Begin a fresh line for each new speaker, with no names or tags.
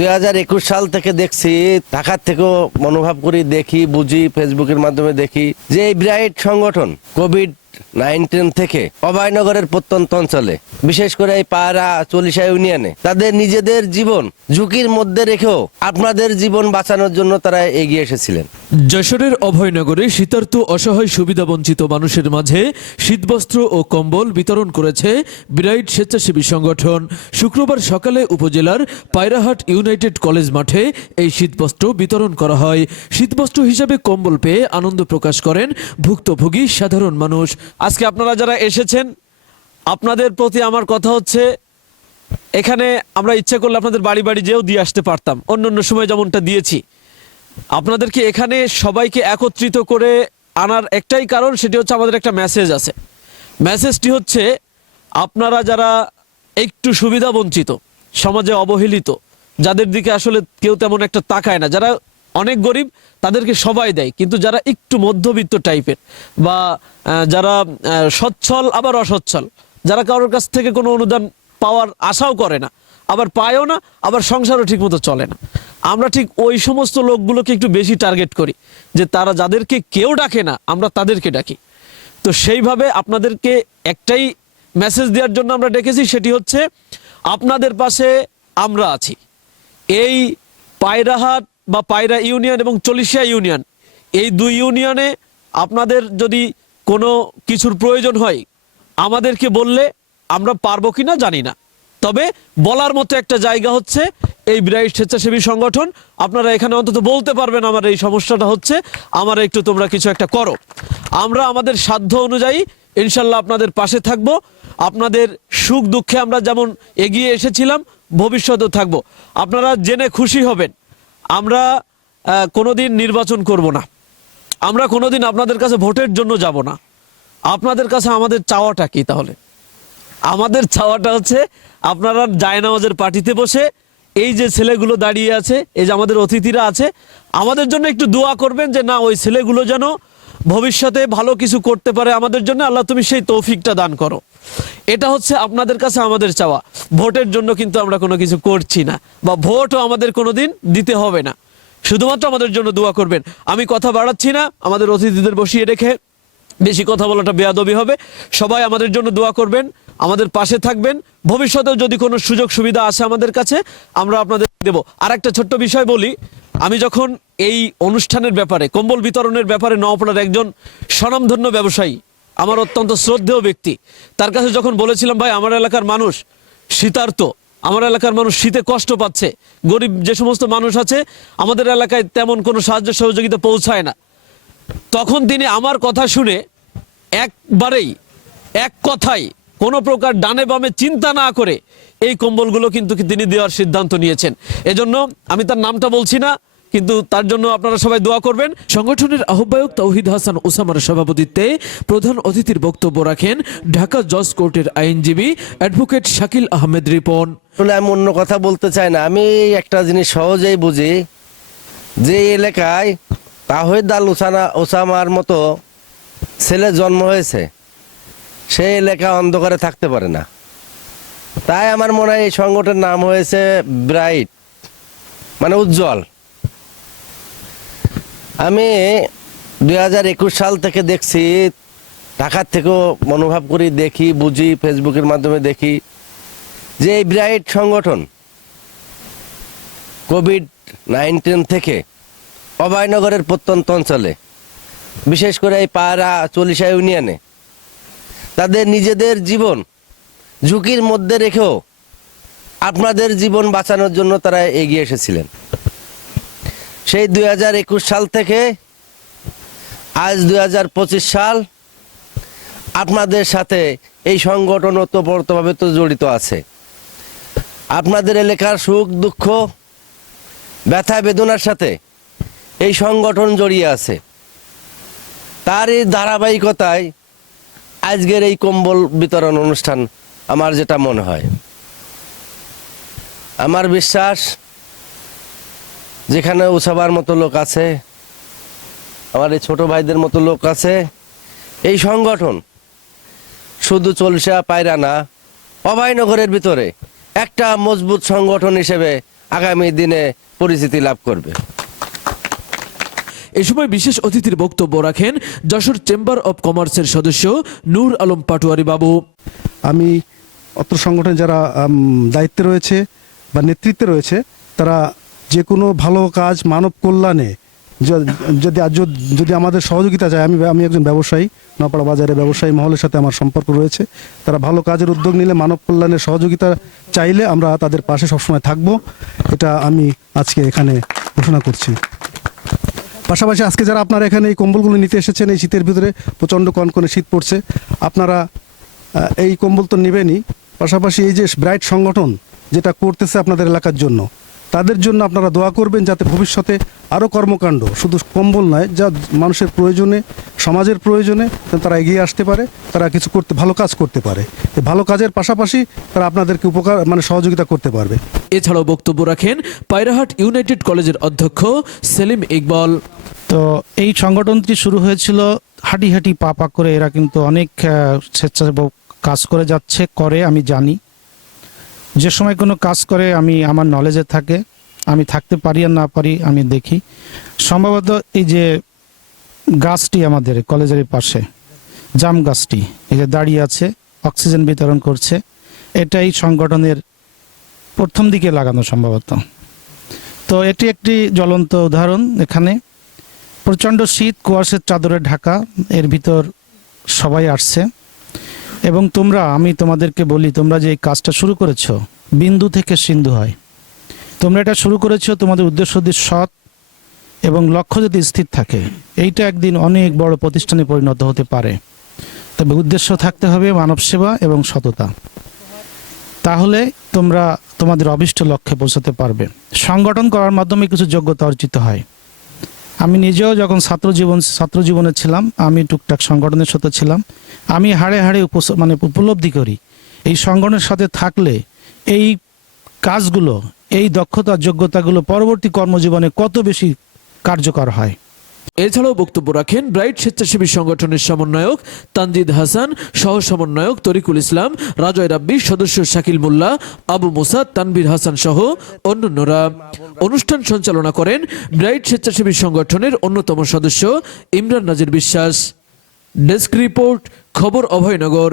দুই হাজার একুশ সাল থেকে দেখছি, ঢাকার থেকেও মনোভাব করি দেখি, বুঝি ফেসবুকের মাধ্যমে দেখি যে এই ব্রাইট সংগঠন কোভিড নাইনটিন থেকে অভয়নগরের প্রত্যন্ত অঞ্চলে, বিশেষ করে এই পায়রা চল্লিশা ইউনিয়নে। তাদের নিজেদের জীবন ঝুঁকির মধ্যে রেখেও আপনাদের জীবন বাঁচানোর জন্য তারা এগিয়ে এসেছিলেন।
যশোরের অভয়নগরে শীতার্থ অসহায় সুবিধাবঞ্চিত মানুষের মাঝে শীতবস্ত্র ও কম্বল বিতরণ করেছে ব্রাইট স্বেচ্ছাসেবী সংগঠন। শুক্রবার সকালে উপজেলার পায়রাহাট ইউনাইটেড কলেজ মাঠে এই শীতবস্ত্র বিতরণ করা হয়। শীতবস্ত্র হিসাবে কম্বল পেয়ে আনন্দ প্রকাশ করেন ভুক্তভোগী সাধারণ মানুষ। আজকে আপনারা যারা এসেছেন, আপনাদের প্রতি আমার কথা হচ্ছে, এখানে আমরা ইচ্ছে করলে আপনাদের বাড়ি বাড়ি যেও দিয়ে আসতে পারতাম। অন্য অন্য সময় যেমনটা দিয়েছি। আপনাদেরকে এখানে সবাইকে একত্রিত করে আনার একটাই কারণ, সেটি হচ্ছে আমাদের একটা মেসেজ আছে। মেসেজটি হচ্ছে, আপনারা যারা একটু সুবিধা বঞ্চিত সমাজে অবহেলিত, যাদের দিকে আসলে কেউ তেমন একটা তাকায় না, যারা অনেক গরিব, তাদেরকে সবাই দেয়। কিন্তু যারা একটু মধ্যবিত্ত টাইপের বা যারা সচ্ছল, আবার অসচ্ছল, যারা কারোর কাছ থেকে কোনো অনুদান পাওয়ার আশাও করে না, আবার পায়ও না, আবার সংসারও ঠিকমতো চলে না। আমরা ঠিক ওই সমস্ত লোকগুলোকে একটু বেশি টার্গেট করি যে তারা যাদেরকে কেউ ডাকে না, আমরা তাদেরকে ডাকি। তো সেইভাবে আপনাদেরকে একটাই মেসেজ দেওয়ার জন্য আমরা ডেকেছি, সেটি হচ্ছে, আপনাদের পাশে আমরা আছি। এই পায়রাহাট বা পায়রা ইউনিয়ন এবং চল্লিশিয়া ইউনিয়ন, এই দুই ইউনিয়নে আপনাদের যদি কোনো কিছুর প্রয়োজন হয়, আমাদেরকে বললে আমরা পারব কি না জানি না। তবে বলার মতো একটা জায়গা হচ্ছে এই ব্রাইট স্বেচ্ছাসেবী সংগঠন। আপনারা এখানে অন্তত বলতে পারবেন আমার এই সমস্যাটা হচ্ছে, আমার একটু তোমরা কিছু একটা করো। আমরা আমাদের সাধ্য অনুযায়ী ইনশাল্লাহ আপনাদের পাশে থাকব। আপনাদের সুখ দুঃখে আমরা যেমন এগিয়ে এসেছিলাম, ভবিষ্যতেও থাকব। আপনারা জেনে খুশি হবেন। আমরা আহ, কোনোদিন নির্বাচন করব না। আমরা কোনোদিন আপনাদের কাছে ভোটের জন্য যাব না। আপনাদের কাছে আমাদের চাওয়াটা কি তাহলে? আমাদের চাওয়াটা হচ্ছে আপনারা জায়নামাজের পার্টিতে বসে এই যে ছেলেগুলো দাঁড়িয়ে আছে এই যে আমাদের অতিথিরা আছে আমাদের জন্য একটু দোয়া করবেন যে না ওই ছেলেগুলো যেন ভবিষ্যতে ভালো কিছু করতে পারে আমাদের জন্য। আল্লাহ তুমি সেই তৌফিকটা দান করো। এটা হচ্ছে আপনাদের কাছে আমাদের চাওয়া। ভোটের জন্য কিন্তু আমরা কোনো কিছু করছি না বা ভোটও আমাদের কোনোদিন দিতে হবে না। শুধুমাত্র আমাদের জন্য দোয়া করবেন। আমি কথা বাড়াচ্ছি না, আমাদের অতিথিদের বসিয়ে রেখে বেশি কথা বলাটা বেয়াদবি হবে। সবাই আমাদের জন্য দোয়া করবেন, আমাদের পাশে থাকবেন। ভবিষ্যতেও যদি কোনো সুযোগ সুবিধা আসে আমাদের কাছে, আমরা আপনাদের দেব। আর একটা ছোট্ট বিষয় বলি, আমি যখন এই অনুষ্ঠানের ব্যাপারে, কম্বল বিতরণের ব্যাপারে নওপাড়ার একজন স্বনামধন্য ব্যবসায়ী আমার অত্যন্ত শ্রদ্ধেয় ব্যক্তি। তার কাছে যখন বলেছিলাম, ভাই, আমার এলাকার মানুষ শীতার্ত, আমার এলাকার মানুষ শীতে কষ্ট পাচ্ছে, গরিব যে সমস্ত মানুষ আছে, আমাদের এলাকায় তেমন কোনো সাহায্য সহযোগিতা পৌঁছায় না। তখন তিনি আমার কথা শুনে একবারেই, এক কথাই, কোনো প্রকার ডানে বামে চিন্তা না করে এই কম্বলগুলো কিন্তু তিনি দেওয়ার সিদ্ধান্ত নিয়েছেন। এজন্য আমি তার নামটা বলছি না কিন্তু তার জন্য আপনারা সবাই দোয়া করবেন। সংগঠনের আহ্বায়ক তৌহিদ হাসান ওসামার সভাপতিত্বে প্রধান অতিথির বক্তব্য রাখেন ঢাকা জজ কোর্টের আইনজীবী অ্যাডভোকেট শাকিল আহমেদ রিপন।
আসলে আমি অন্য কথা বলতে চাই না, আমি একটা জিনিস সহজেই বুঝি যে এলাকায় তাহিদ আল ওসানা ওসামার মতো ছেলে জন্ম হয়েছে সেই এলাকা অন্ধকারে থাকতে পারে না। তাই আমার মনে হয় এই সংগঠনের নাম হয়েছে ব্রাইট মানে উজ্জ্বল। আমি দুই হাজার একুশ সাল থেকে দেখছি, ঢাকার থেকেও মনোভাব করি, দেখি, বুঝি, ফেসবুকের মাধ্যমে দেখি যে এই ব্রাইট সংগঠন কোভিড নাইনটিন থেকে অভয়নগরের প্রত্যন্ত অঞ্চলে, বিশেষ করে এই পায়রা চল্লিশা ইউনিয়নে, তাদের নিজেদের জীবন ঝুঁকির মধ্যে রেখেও আপনাদের জীবন বাঁচানোর জন্য তারা এগিয়ে এসেছিলেন। সেই দুই হাজার একুশ সাল থেকে, আজ দুই হাজার পঁচিশ সাল, আপনাদের সাথে এই সংগঠন ওতপ্রোতভাবে তো জড়িত আছে। আপনাদের এলাকার সুখ, দুঃখ, ব্যথা, বেদনার সাথে এই সংগঠন জড়িয়ে আছে। তার এই ধারাবাহিকতায় আজকের এই কম্বল বিতরণ অনুষ্ঠান আমার যেটা মনে হয়। আমার বিশ্বাস যেখানে উৎসবার মতো লোক আছে আমার এই ছোট ভাইদের মতো লোক আছে এই সংগঠন শুধু চলসা পায়রা না অভয়নগরের ভিতরে একটা মজবুত সংগঠন হিসেবে আগামী দিনে পরিচিতি লাভ করবে।
এ সময় বিশেষ অতিথির বক্তব্য রাখেন যশোর চেম্বার অব কমার্সের সদস্য নূর আলম পাটোয়ারি বাবু।
আমি অত্র সংগঠনে যারা দায়িত্বে রয়েছে বা নেতৃত্বে রয়েছে তারা যে কোনো ভালো কাজ মানব কল্যাণে যদি যদি আমাদের সহযোগিতা চায়, আমি আমি একজন ব্যবসায়ী, নপাড়া বাজারে ব্যবসায়ী মহলের সাথে আমার সম্পর্ক রয়েছে। তারা ভালো কাজের উদ্যোগ নিলে মানব কল্যাণের সহযোগিতা চাইলে আমরা তাদের পাশে সবসময় থাকব। এটা আমি আজকে এখানে ঘোষণা করছি। পাশাপাশি আজকে যারা আপনারা এখানে এই কম্বলগুলো নিতে এসেছেন, এই শীতের ভিতরে প্রচণ্ড কনকনে শীত পড়ছে, আপনারা এই কম্বল তো নেবেনই। পাশাপাশি এই যে ব্রাইট সংগঠন, যেটা করতেছে আপনাদের এলাকার জন্য তাদের জন্য আপনারা দোয়া করবেন যাতে ভবিষ্যতে আরও কর্মকাণ্ড শুধু কম্বল নয় যা মানুষের প্রয়োজনে সমাজের প্রয়োজনে তারা এগিয়ে আসতে পারে তারা কিছু করতে ভালো কাজ করতে পারে। এই ভালো কাজের পাশাপাশি তারা আপনাদেরকে উপকার মানে সহযোগিতা করতে পারবে।
এছাড়াও বক্তব্য রাখেন পায়রাহাট ইউনাইটেড কলেজের অধ্যক্ষ সেলিম ইকবল।
তো এই সংগঠনটি শুরু হয়েছিল হাঁটি হাঁটি পা পা করে। এরা কিন্তু অনেক স্বেচ্ছাসেবক কাজ করে যাচ্ছে করে আমি জানি। যে সময় কোনো কাজ করে, আমি আমার নলেজে থাকে, আমি থাকতে পারি আর না পারি, আমি দেখি। সম্ভবত এই যে গাছটি আমাদের কলেজের পাশে, জাম গাছটি, এই যে দাঁড়িয়ে আছে অক্সিজেন বিতরণ করছে, এটাই সংগঠনের প্রথম দিকে লাগানো সম্ভবত। তো এটি একটি জ্বলন্ত উদাহরণ এখানে। প্রচণ্ড শীত, কুয়াশের চাদরে ঢাকা, এর ভিতর সবাই আসছে। এবং তোমরা, আমি তোমাদেরকে বলি, তোমরা যে কাজটা শুরু করেছ, বিন্দু থেকে সিন্ধু হয়। তোমরা এটা শুরু করেছ তোমাদের উদ্দেশ্য যদি সৎ এবং লক্ষ্য যদি স্থির থাকে, এইটা একদিন অনেক বড় প্রতিষ্ঠানে পরিণত হতে পারে। তবে উদ্দেশ্য থাকতে হবে মানব সেবা এবং সততা। তাহলে তোমরা তোমাদের অভিষ্ট লক্ষ্যে পৌঁছাতে পারবে। সংগঠন করার মাধ্যমে কিছু যোগ্যতা অর্জিত হয়। আমি নিজেও যখন ছাত্র জীবন, ছাত্র জীবনে ছিলাম, আমি টুকটাক সংগঠনের সাথে ছিলাম। আমি হাড়ে হাড়ে মানে উপলব্ধি করি। এই সংগঠনের সাথে থাকলে এই কাজগুলো, এই দক্ষতা, যোগ্যতাগুলো পরবর্তী কর্মজীবনে কত বেশি কার্যকর হয়?
এছাড়াও বক্তব্য রাখেন ব্রাইট স্বেচ্ছাসেবী সংগঠনের সমন্বয়ক তানজিদ হাসান, সহ সমন্বয়ক তরিকুল ইসলাম, রাজয় রাব্বি, সদস্য শাকিল মোল্লা, আবু মোসাদ তানভীর হাসান সহ অন্যান্যরা। অনুষ্ঠান সঞ্চালনা করেন ব্রাইট স্বেচ্ছাসেবী সংগঠনের অন্যতম সদস্য ইমরান নাজির বিশ্বাস। ডেস্ক রিপোর্ট, খবর অভয়নগর।